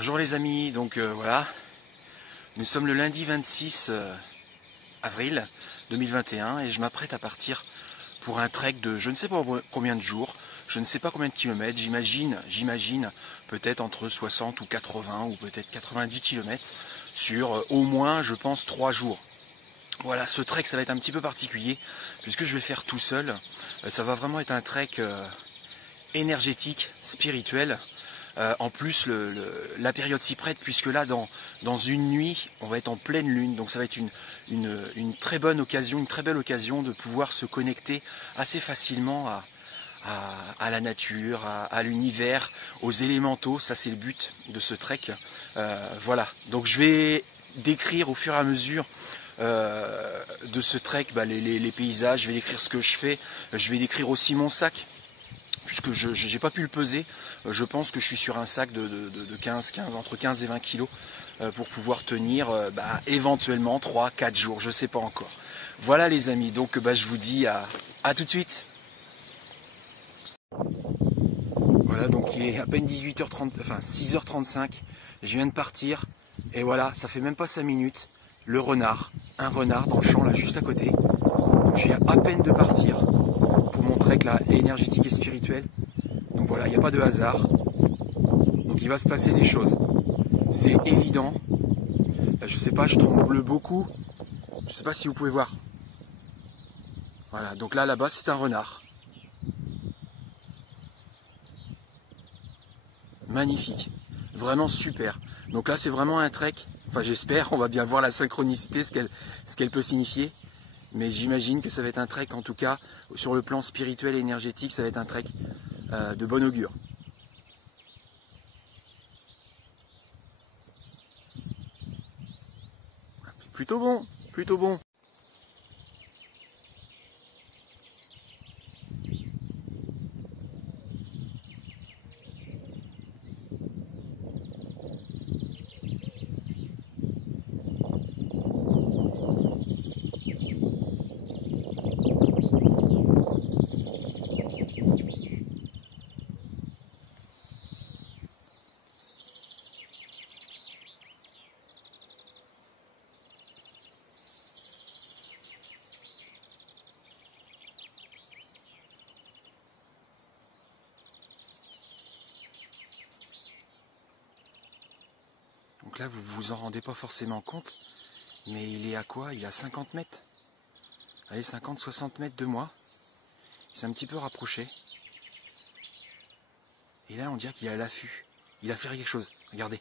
Bonjour les amis, donc voilà, nous sommes le lundi 26 avril 2021 et je m'apprête à partir pour un trek de je ne sais pas combien de jours, je ne sais pas combien de kilomètres, j'imagine peut-être entre 60 ou 80 ou peut-être 90 kilomètres sur au moins je pense 3 jours. Voilà, ce trek ça va être un petit peu particulier puisque je vais faire tout seul, ça va vraiment être un trek énergétique, spirituel. En plus, la période s'y prête puisque là, dans une nuit, on va être en pleine lune. Donc ça va être une très bonne occasion, une très belle occasion de pouvoir se connecter assez facilement à la nature, à l'univers, aux élémentaux. Ça, c'est le but de ce trek. Voilà. Donc je vais décrire au fur et à mesure de ce trek les paysages. Je vais décrire ce que je fais. Je vais décrire aussi mon sac, puisque je n'ai pas pu le peser. Je pense que je suis sur un sac de entre 15 et 20 kilos pour pouvoir tenir éventuellement 3-4 jours, je ne sais pas encore. Voilà les amis, donc je vous dis à tout de suite. Voilà, donc il est à peine 18h30, enfin 6h35, je viens de partir et voilà, ça fait même pas 5 minutes, le renard, un renard dans le champ là juste à côté. Donc je viens à peine de partir pour mon trek là énergétique et spirituel. Donc voilà, il n'y a pas de hasard. Donc il va se passer des choses. C'est évident. Là, je sais pas, je tremble beaucoup. Je sais pas si vous pouvez voir. Voilà, donc là-bas, c'est un renard. Magnifique. Vraiment super. Donc là, c'est vraiment un trek. Enfin, j'espère, on va bien voir la synchronicité, ce qu'elle peut signifier. Mais j'imagine que ça va être un trek, en tout cas, sur le plan spirituel et énergétique, ça va être un trek de bon augure. Plutôt bon, plutôt bon. Donc là, vous vous en rendez pas forcément compte, mais il est à quoi? Il est à 50 mètres. Allez, 50-60 mètres de moi. Il s'est un petit peu rapproché. Et là, on dirait qu'il est à l'affût. Il a flairé quelque chose. Regardez.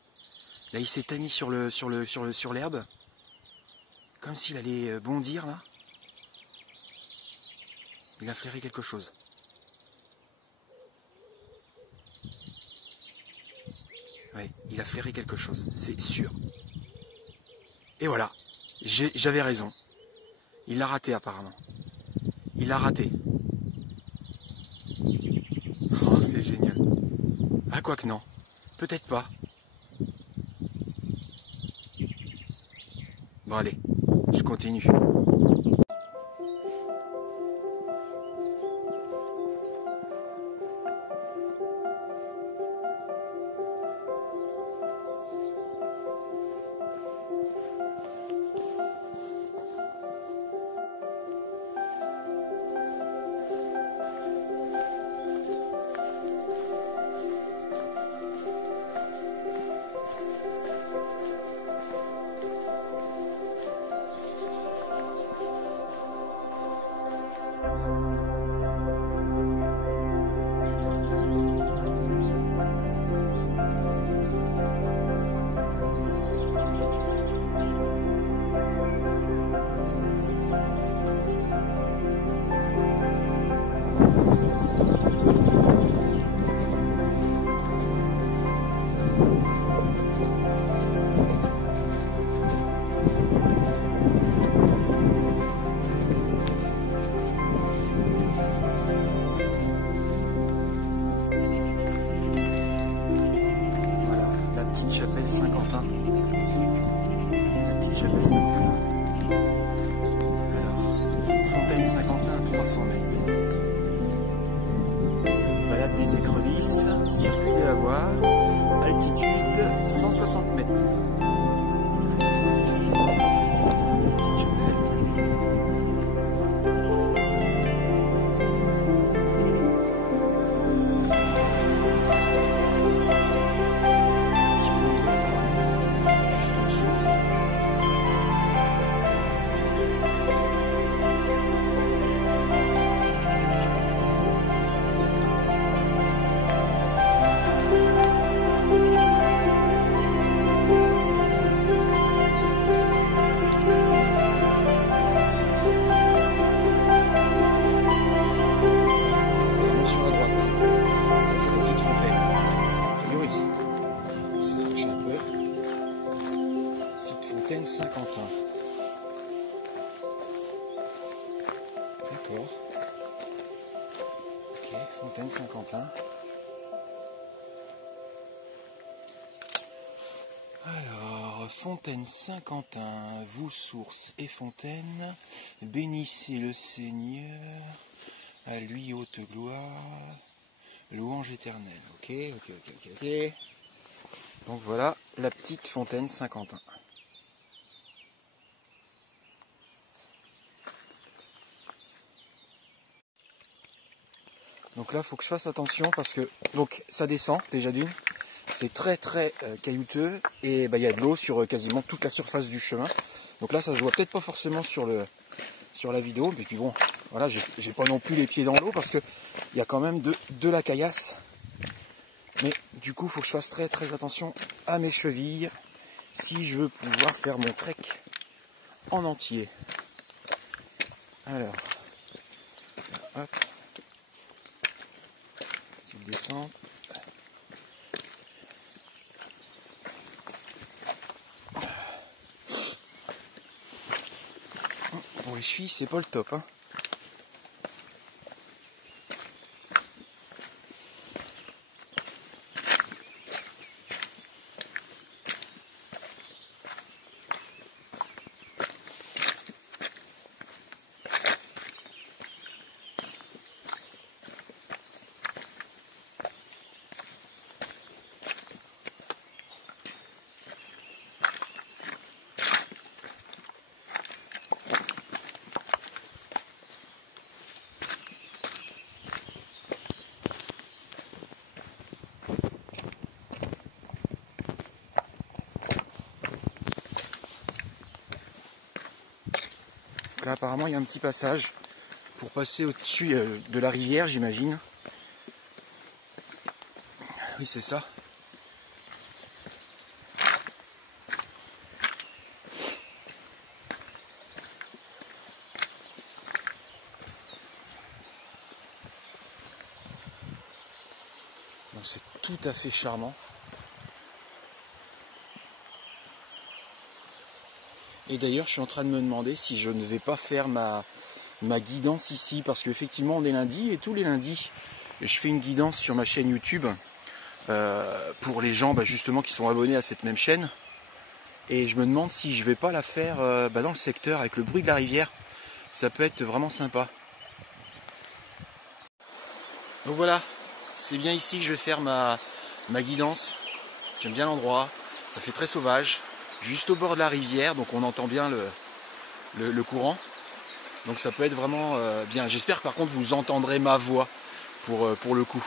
Là, il s'est mis sur l'herbe. Comme s'il allait bondir, là. Il a flairé quelque chose. Oui, il a flairé quelque chose, c'est sûr. Et voilà, j'avais raison. Il l'a raté apparemment. Il l'a raté. Oh, c'est génial. Ah, quoique non. Peut-être pas. Bon, allez, je continue. Chapelle Saint-Quentin. La petite chapelle Saint-Quentin. Alors, Fontaine Saint-Quentin à 300 mètres. Balade des écrevisses, circuit de la voie, altitude 160 mètres. Saint-Quentin. D'accord. Ok, Fontaine Saint-Quentin. Alors, Fontaine Saint-Quentin, vous source et fontaine, bénissez le Seigneur, à lui haute gloire, louange éternelle. Ok. Donc voilà la petite Fontaine Saint-Quentin. Donc là, il faut que je fasse attention parce que donc ça descend déjà d'une. C'est très caillouteux et il y a de l'eau sur quasiment toute la surface du chemin. Donc là, ça se voit peut-être pas forcément sur la vidéo, mais puis bon, voilà, j'ai pas non plus les pieds dans l'eau parce que il y a quand même de la caillasse. Mais du coup, il faut que je fasse très attention à mes chevilles si je veux pouvoir faire mon trek en entier. Alors, hop. Descente. Pour les chevilles, c'est pas le top, hein. Là, apparemment, il y a un petit passage pour passer au-dessus de la rivière, j'imagine. Oui, c'est ça. Donc, c'est tout à fait charmant. Et d'ailleurs, je suis en train de me demander si je ne vais pas faire ma guidance ici, parce qu'effectivement, on est lundi, et tous les lundis, je fais une guidance sur ma chaîne YouTube pour les gens justement qui sont abonnés à cette même chaîne. Et je me demande si je ne vais pas la faire dans le secteur, avec le bruit de la rivière. Ça peut être vraiment sympa. Donc voilà, c'est bien ici que je vais faire ma guidance. J'aime bien l'endroit, ça fait très sauvage. Juste au bord de la rivière, donc on entend bien le courant. Donc ça peut être vraiment bien. J'espère par contre vous entendrez ma voix pour le coup.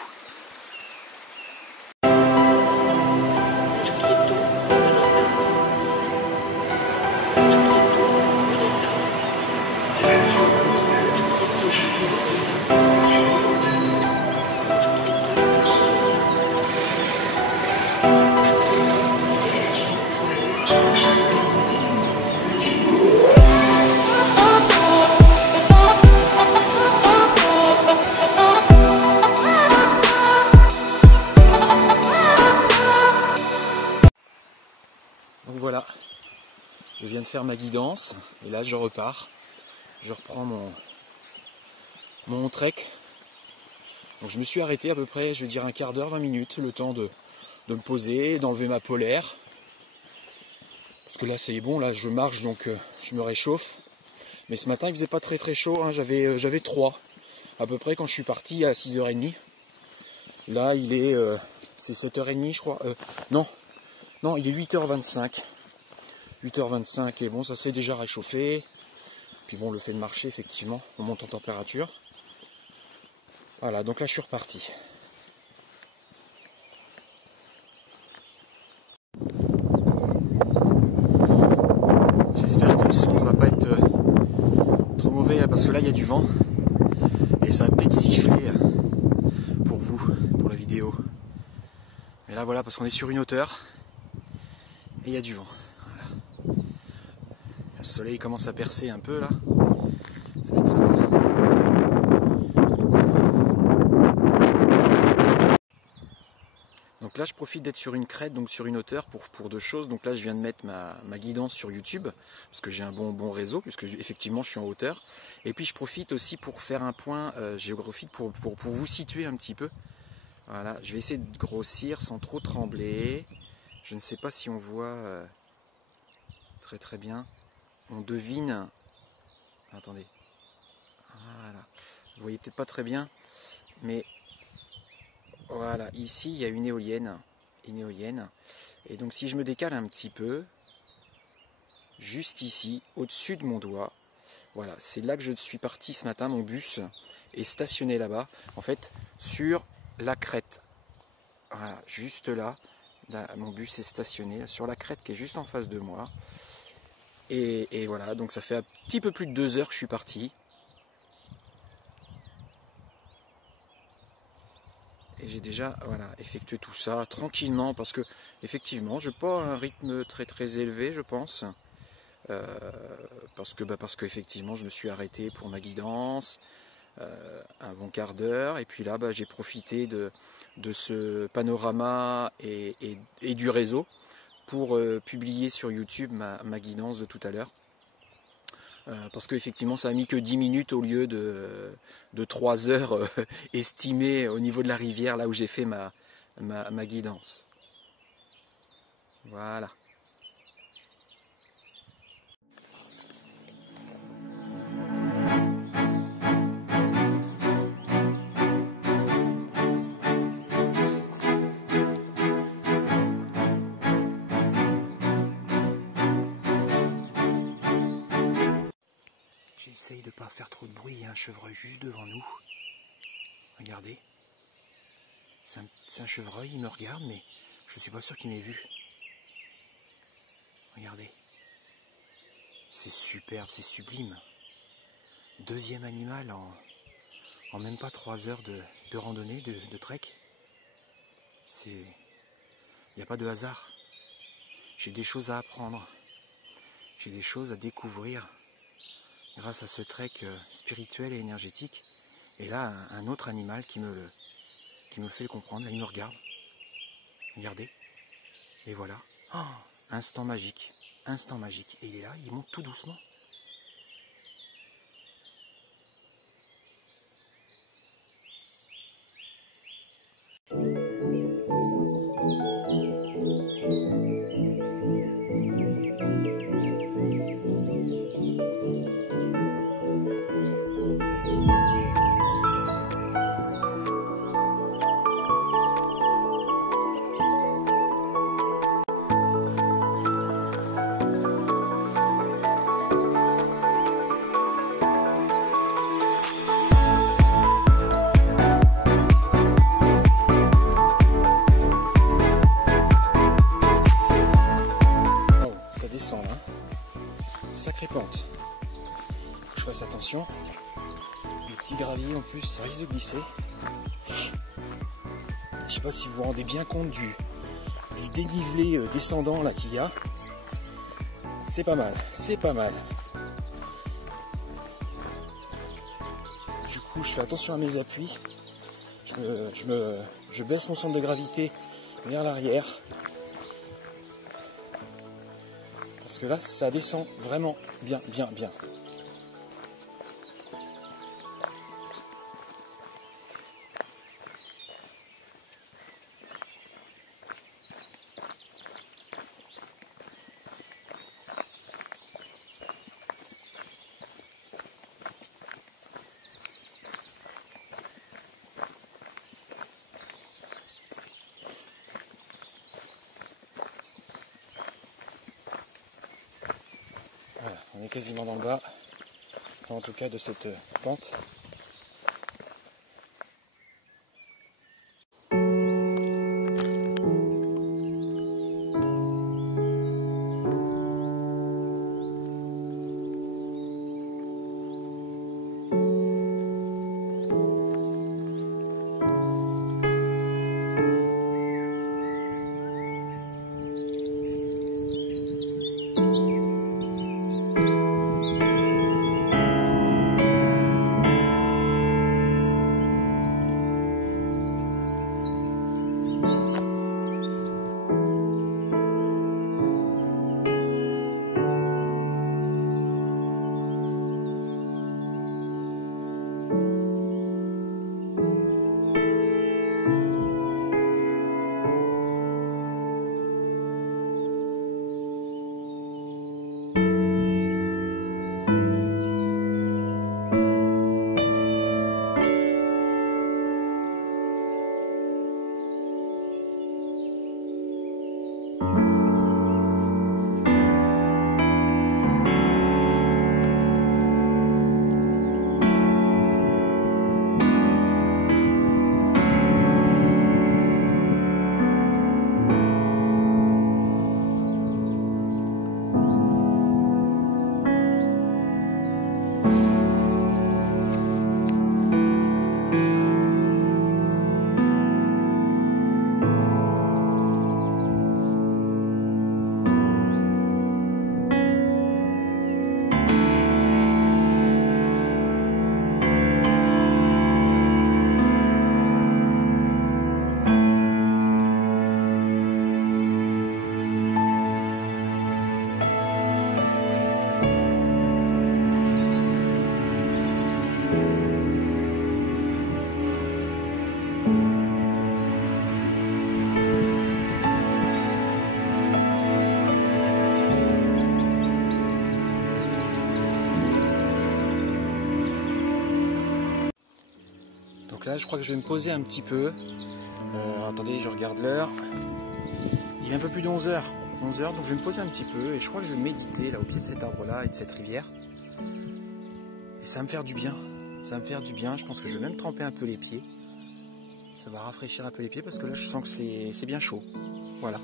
Donc voilà, je viens de faire ma guidance et là je repars. Je reprends mon trek. Donc je me suis arrêté à peu près, je vais dire un quart d'heure, 20 minutes, le temps de me poser, d'enlever ma polaire. Parce que là c'est bon, là je marche donc je me réchauffe. Mais ce matin il faisait pas très chaud, hein, j'avais 3 à peu près quand je suis parti à 6h30. Là il est c'est 7h30 je crois. Non, Non, il est 8h25. 8h25 et bon, ça s'est déjà réchauffé. Puis bon, le fait de marcher, effectivement, on monte en température. Voilà, donc là je suis reparti. J'espère que le son ne va pas être trop mauvais là, parce que là il y a du vent. Et ça va peut-être siffler pour vous, pour la vidéo. Mais là voilà, parce qu'on est sur une hauteur. Et il y a du vent. Voilà. Le soleil commence à percer un peu là. Ça va être sympa. Donc là je profite d'être sur une crête, donc sur une hauteur pour deux choses. Donc là je viens de mettre ma guidance sur YouTube, parce que j'ai un bon réseau, puisque effectivement je suis en hauteur. Et puis je profite aussi pour faire un point géographique, pour vous situer un petit peu. Voilà, je vais essayer de grossir sans trop trembler. Je ne sais pas si on voit très bien. On devine. Attendez. Voilà. Vous voyez peut-être pas très bien, mais voilà, ici il y a une éolienne. Et donc si je me décale un petit peu, juste ici, au-dessus de mon doigt, voilà, c'est là que je suis parti ce matin. Mon bus est stationné là-bas, en fait, sur la crête. Voilà, juste là, mon bus est stationné sur la crête qui est juste en face de moi. Et voilà, donc ça fait un petit peu plus de 2 heures que je suis parti. Et j'ai déjà effectué tout ça tranquillement, parce que effectivement je n'ai pas un rythme très élevé, je pense. Parce que effectivement je me suis arrêté pour ma guidance un bon quart d'heure. Et puis là j'ai profité de ce panorama et du réseau pour publier sur YouTube ma guidance de tout à l'heure. Parce qu'effectivement ça a mis que 10 minutes au lieu de 3 heures estimées au niveau de la rivière, là où j'ai fait ma guidance. Voilà. J'essaye de ne pas faire trop de bruit, il y a un chevreuil juste devant nous. Regardez. C'est un chevreuil, il me regarde, mais je ne suis pas sûr qu'il m'ait vu. Regardez. C'est superbe, c'est sublime. Deuxième animal en même pas 3 heures de randonnée, de trek. Il n'y a pas de hasard. J'ai des choses à apprendre. J'ai des choses à découvrir grâce à ce trek spirituel et énergétique. Et là, un autre animal qui me le fait comprendre. Là, il me regarde. Regardez. Et voilà. Oh, instant magique. Instant magique. Et il est là, il monte tout doucement. Sacrée pente. Faut que je fasse attention. Les petits graviers en plus, ça risque de glisser. Je sais pas si vous vous rendez bien compte du dénivelé descendant là qu'il y a. C'est pas mal, c'est pas mal. Du coup, je fais attention à mes appuis. Je baisse mon centre de gravité vers l'arrière. Parce que là, ça descend vraiment bien. On est quasiment dans le bas, en tout cas de cette pente. Donc là, je crois que je vais me poser un petit peu. Attendez, je regarde l'heure. Il est un peu plus de 11 h. 11 h, donc je vais me poser un petit peu. Et je crois que je vais méditer là au pied de cet arbre-là et de cette rivière. Et ça va me faire du bien. Ça va me faire du bien. Je pense que je vais même tremper un peu les pieds. Ça va rafraîchir un peu les pieds parce que là, je sens que c'est bien chaud. Voilà.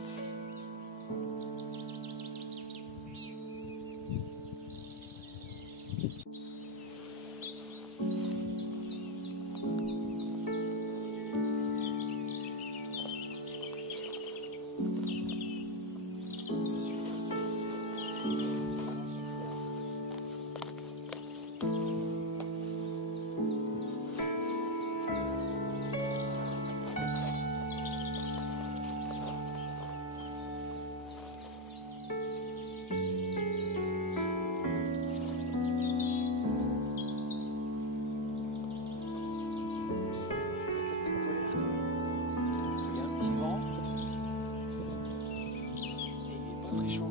Très chaud.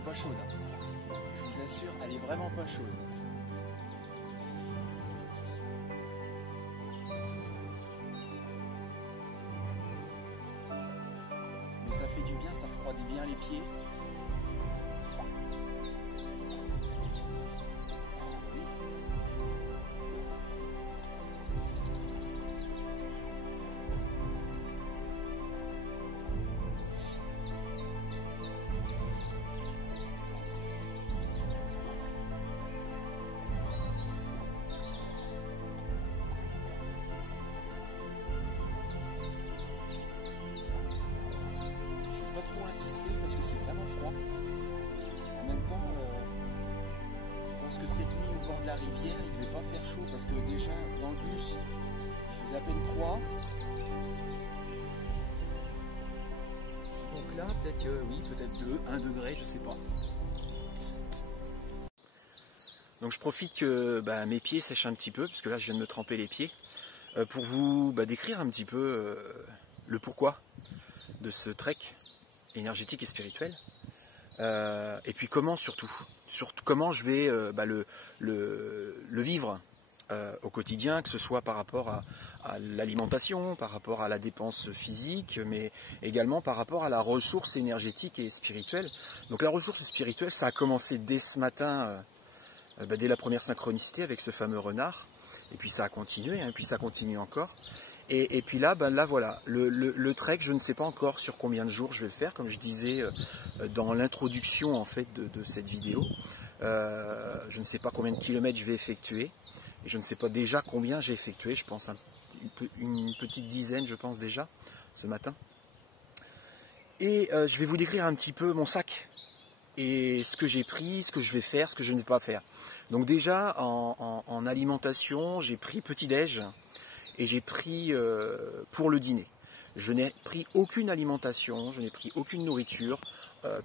est pas chaude. Je vous assure, elle est vraiment pas chaude. Mais ça fait du bien, ça refroidit bien les pieds. Parce que c'est vraiment froid. En même temps, je pense que cette nuit au bord de la rivière, il ne devait pas faire chaud parce que déjà dans le bus, il faisait à peine 3. Donc là, peut-être que oui, peut-être 2, 1 degré, je sais pas. Donc je profite que mes pieds sèchent un petit peu, parce que là je viens de me tremper les pieds, pour vous décrire un petit peu le pourquoi de ce trek énergétique et spirituel, et puis comment surtout comment je vais le vivre au quotidien, que ce soit par rapport à l'alimentation, par rapport à la dépense physique, mais également par rapport à la ressource énergétique et spirituelle. Donc la ressource spirituelle, ça a commencé dès ce matin, dès la première synchronicité avec ce fameux renard, et puis ça a continué, puis ça continue encore. Et puis là, voilà, le trek, je ne sais pas encore sur combien de jours je vais le faire, comme je disais dans l'introduction en fait de cette vidéo. Je ne sais pas combien de kilomètres je vais effectuer, et je ne sais pas déjà combien j'ai effectué, je pense une petite dizaine, je pense déjà, ce matin. Et je vais vous décrire un petit peu mon sac, et ce que j'ai pris, ce que je vais faire, ce que je ne vais pas faire. Donc déjà, en alimentation, j'ai pris petit-déj, et j'ai pris pour le dîner. Je n'ai pris aucune alimentation, je n'ai pris aucune nourriture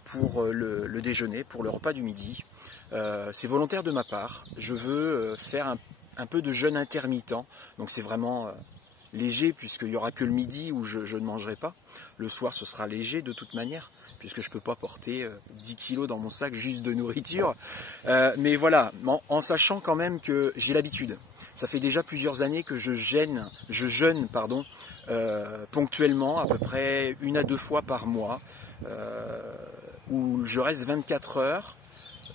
pour le déjeuner, pour le repas du midi. C'est volontaire de ma part. Je veux faire un peu de jeûne intermittent. Donc c'est vraiment léger puisqu'il n'y aura que le midi où je ne mangerai pas. Le soir ce sera léger de toute manière puisque je ne peux pas porter 10 kilos dans mon sac juste de nourriture. Mais voilà, en sachant quand même que j'ai l'habitude. Ça fait déjà plusieurs années que je jeûne ponctuellement, à peu près 1 à 2 fois par mois, où je reste 24 heures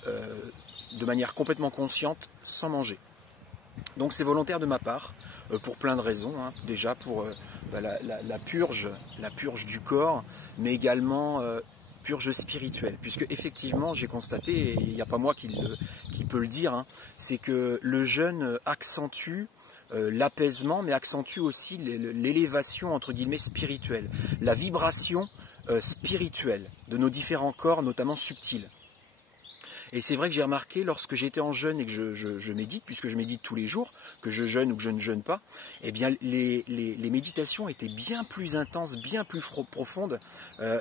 de manière complètement consciente sans manger. Donc c'est volontaire de ma part, pour plein de raisons. Déjà pour la purge du corps, mais également purge spirituelle, puisque effectivement j'ai constaté, et il n'y a pas moi qui peut le dire, c'est que le jeûne accentue l'apaisement, mais accentue aussi l'élévation entre guillemets spirituelle, la vibration spirituelle de nos différents corps, notamment subtils. Et c'est vrai que j'ai remarqué lorsque j'étais en jeûne et que je médite, puisque je médite tous les jours, que je jeûne ou que je ne jeûne pas, eh bien les méditations étaient bien plus intenses, bien plus profondes,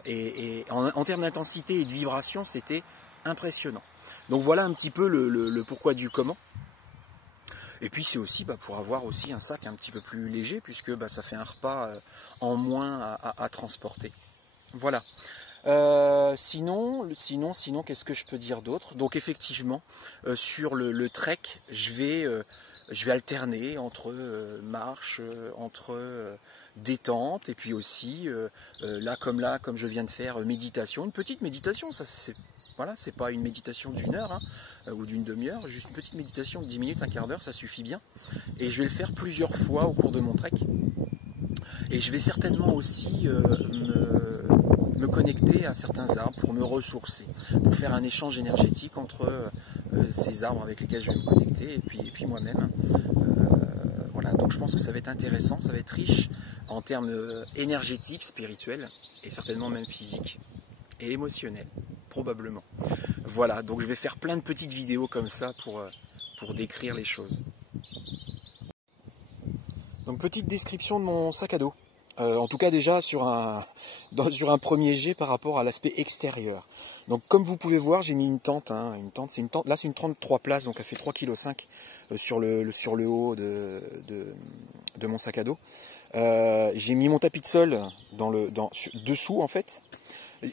et en termes d'intensité et de vibration, c'était impressionnant. Donc voilà un petit peu le pourquoi du comment. Et puis c'est aussi pour avoir aussi un sac un petit peu plus léger, puisque ça fait un repas en moins à transporter. Voilà. Sinon, qu'est-ce que je peux dire d'autre? Donc effectivement, sur le trek, je vais alterner entre marche, entre détente, et puis aussi, là, comme je viens de faire, méditation, une petite méditation, ça c'est... Voilà, c'est pas une méditation d'1 heure ou d'une demi-heure, juste une petite méditation de 10 minutes, un quart d'heure, ça suffit bien. Et je vais le faire plusieurs fois au cours de mon trek. Et je vais certainement aussi me connecter à certains arbres pour me ressourcer, pour faire un échange énergétique entre ces arbres avec lesquels je vais me connecter et puis moi-même. Voilà, donc je pense que ça va être intéressant, ça va être riche en termes énergétiques, spirituels et certainement même physiques et émotionnels, probablement. Voilà, donc je vais faire plein de petites vidéos comme ça pour décrire les choses. Donc petite description de mon sac à dos. En tout cas déjà sur un premier jet par rapport à l'aspect extérieur. Donc comme vous pouvez voir, j'ai mis une tente. Là c'est une 33 places, donc elle fait 3,5 kg sur le haut de mon sac à dos. J'ai mis mon tapis de sol dessous en fait.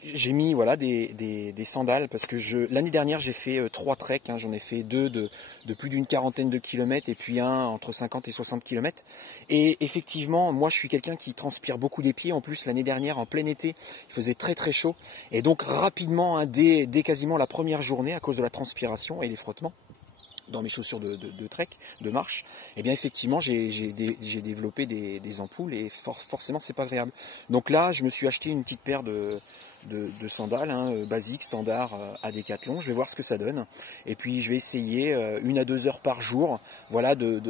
j'ai mis voilà des sandales parce que l'année dernière j'ai fait 3 treks, hein, j'en ai fait 2 de plus d'une quarantaine de kilomètres et puis un entre 50 et 60 kilomètres. Et effectivement, moi je suis quelqu'un qui transpire beaucoup des pieds. En plus l'année dernière en plein été, il faisait très très chaud et donc rapidement, hein, dès quasiment la première journée à cause de la transpiration et les frottements dans mes chaussures de trek, de marche, et bien effectivement j'ai développé des ampoules et forcément c'est pas agréable. Donc là je me suis acheté une petite paire de sandales, hein, basiques, standard à Decathlon. Je vais voir ce que ça donne. Et puis je vais essayer 1 à 2 heures par jour, voilà, de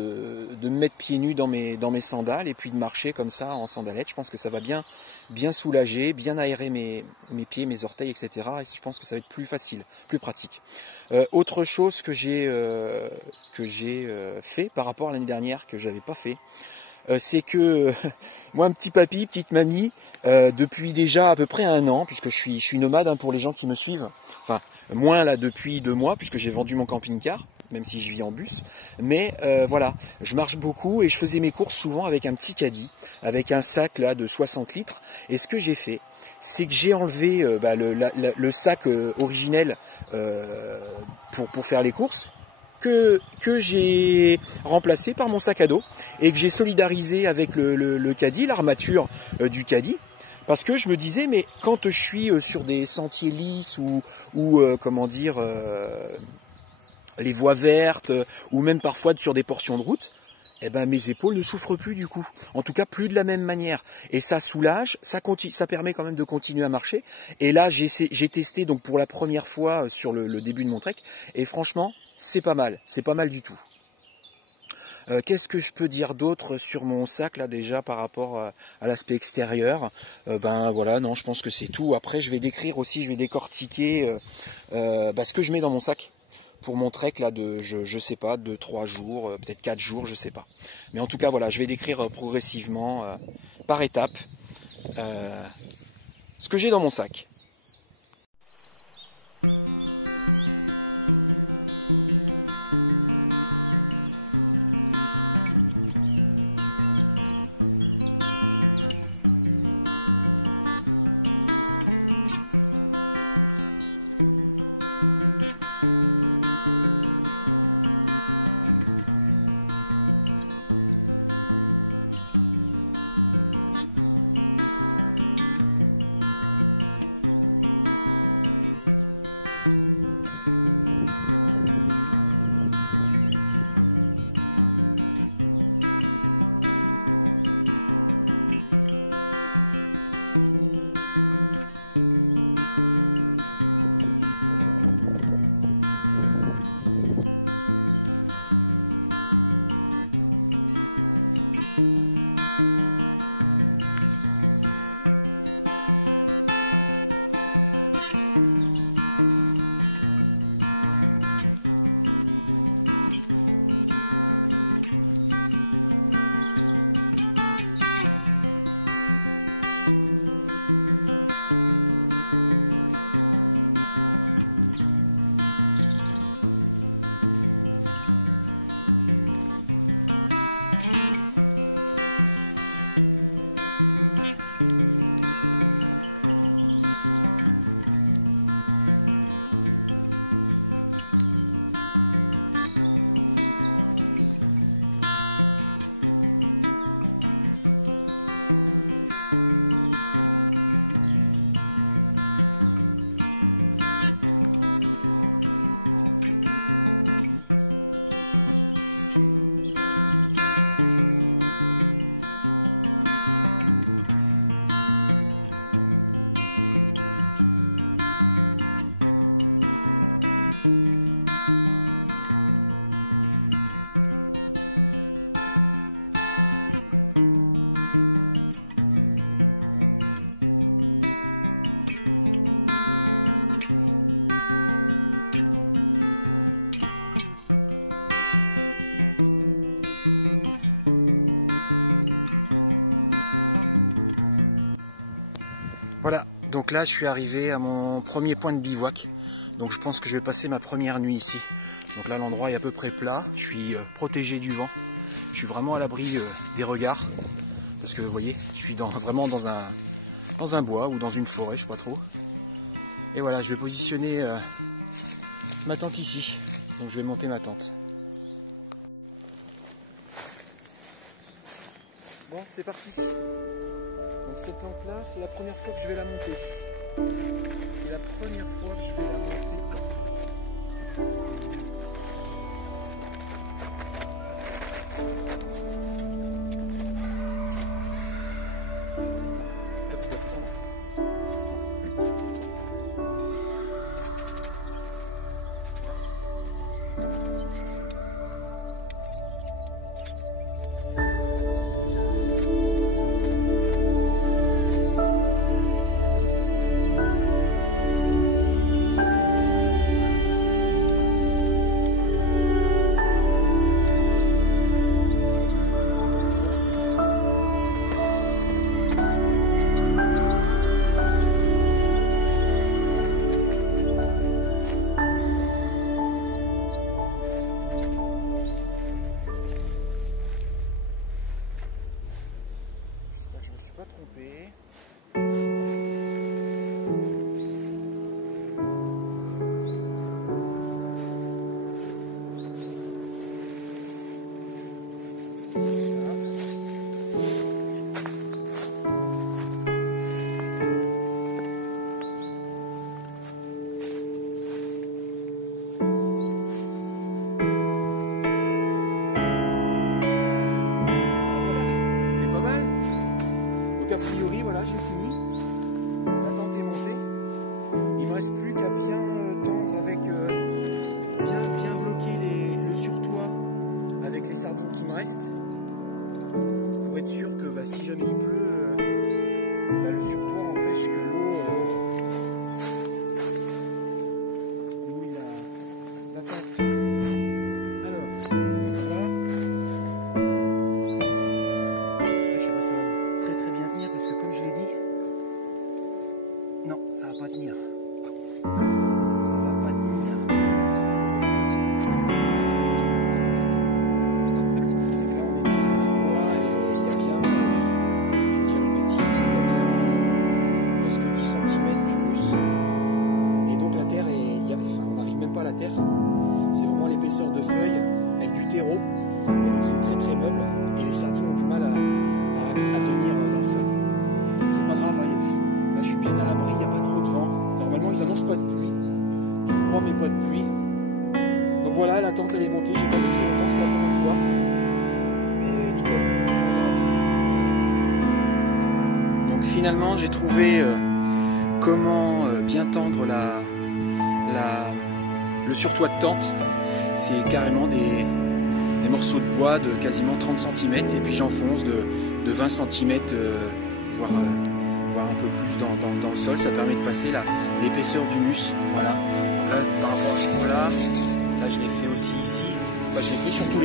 me mettre pieds nus dans mes sandales et puis de marcher comme ça en sandalettes. Je pense que ça va bien soulager, bien aérer mes pieds, mes orteils, etc. Et je pense que ça va être plus facile, plus pratique. Autre chose que j'ai fait par rapport à l'année dernière que j'avais pas fait, c'est que moi, un petit papy, petite mamie, depuis déjà à peu près 1 an, puisque je suis nomade, hein, pour les gens qui me suivent, enfin moins là depuis 2 mois, puisque j'ai vendu mon camping-car, même si je vis en bus, mais voilà, je marche beaucoup et je faisais mes courses souvent avec un petit caddie, avec un sac là de 60 litres, et ce que j'ai fait, c'est que j'ai enlevé le sac originel pour faire les courses, que j'ai remplacé par mon sac à dos et que j'ai solidarisé avec le caddie, l'armature du caddie, parce que je me disais, mais quand je suis sur des sentiers lisses ou comment dire, les voies vertes, ou même parfois sur des portions de route, eh ben mes épaules ne souffrent plus du coup. En tout cas, plus de la même manière. Et ça soulage, ça permet quand même de continuer à marcher. Et là, j'ai testé donc pour la première fois sur le début de mon trek. Et franchement, c'est pas mal du tout. Qu'est-ce que je peux dire d'autre sur mon sac là déjà par rapport à l'aspect extérieur? Ben voilà, non, je pense que c'est tout. Après, je vais décrire aussi, je vais décortiquer ce que je mets dans mon sac pour mon trek là de, je sais pas, de 3 jours, peut-être 4 jours, je sais pas. Mais en tout cas, voilà, je vais décrire progressivement, par étapes, ce que j'ai dans mon sac. Voilà, donc là je suis arrivé à mon premier point de bivouac. Donc je pense que je vais passer ma première nuit ici. Donc là l'endroit est à peu près plat, je suis protégé du vent. Je suis vraiment à l'abri des regards. Parce que vous voyez, je suis vraiment dans un bois ou dans une forêt, je sais pas trop. Et voilà, je vais positionner ma tente ici. Donc je vais monter ma tente. Bon, c'est parti. Donc cette tente là, c'est la première fois que je vais la monter. C'est la première fois que je vais la monter. Pas trompé. A priori, voilà, j'ai fini. La tente est montée. Il ne me reste plus qu'à bien tendre avec, bien bloquer le surtoit avec les sardines qui me restent. Pour être sûr que si jamais il pleut, le surtoit empêche que l'eau mouille la tente. Alors, voilà. Je sais pas si ça va très bien tenir parce que comme je l'ai dit, non, ça va pas tenir. Ça va pas tenir. Là on est dans un bois et il y a bien, je vais dire une bêtise, mais il y a bien presque 10 cm de plus. Et donc la terre on n'arrive même pas à la terre. C'est vraiment l'épaisseur de feuilles avec du terreau. Et donc c'est très meuble. Et les sardines ont du mal à tenir dans le sol. C'est pas grave, là je suis bien à l'abri, il n'y a pas trop de vent. Normalement ils annoncent pas de pluie. Je crois mais pas de pluie. Donc voilà, la tente elle est montée, j'ai pas mis très longtemps, c'est la première fois. Mais nickel. Donc finalement j'ai trouvé comment bien tendre le surtoit de tente. C'est carrément des morceaux de bois de quasiment 30 cm et puis j'enfonce de 20 cm, voire un peu plus dans le sol. Ça permet de passer l'épaisseur du mus. Voilà. Donc là, par rapport à ce niveau-là, là je l'ai fait aussi ici. Enfin, je l'ai fait sur tous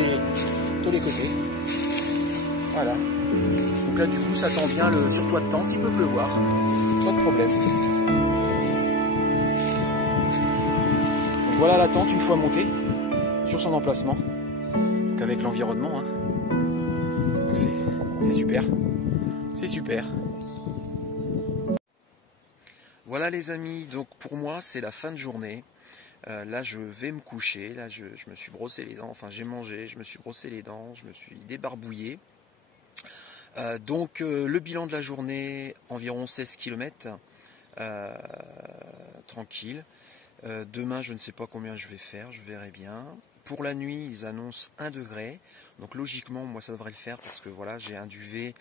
les côtés. Voilà. Donc là du coup ça tend bien le surtoit de tente, il peut pleuvoir. Pas de problème. Donc voilà la tente une fois montée sur son emplacement. Avec l'environnement, hein. Donc c'est super, c'est super. Voilà les amis, donc pour moi c'est la fin de journée. Là je vais me coucher, là je me suis brossé les dents, enfin j'ai mangé, je me suis brossé les dents, je me suis débarbouillé. Donc le bilan de la journée, environ 16 km, tranquille. Demain je ne sais pas combien je vais faire, je verrai bien. Pour la nuit, ils annoncent 1 degré. Donc logiquement, moi ça devrait le faire parce que voilà, j'ai un duvet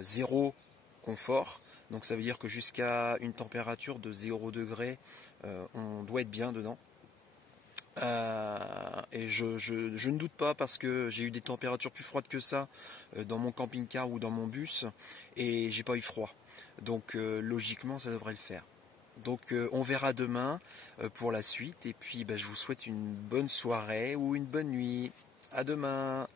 0 confort. Donc ça veut dire que jusqu'à une température de 0 degré, on doit être bien dedans. Et je ne doute pas parce que j'ai eu des températures plus froides que ça dans mon camping-car ou dans mon bus et j'ai pas eu froid. Donc logiquement, ça devrait le faire. Donc on verra demain pour la suite et puis je vous souhaite une bonne soirée ou une bonne nuit. À demain.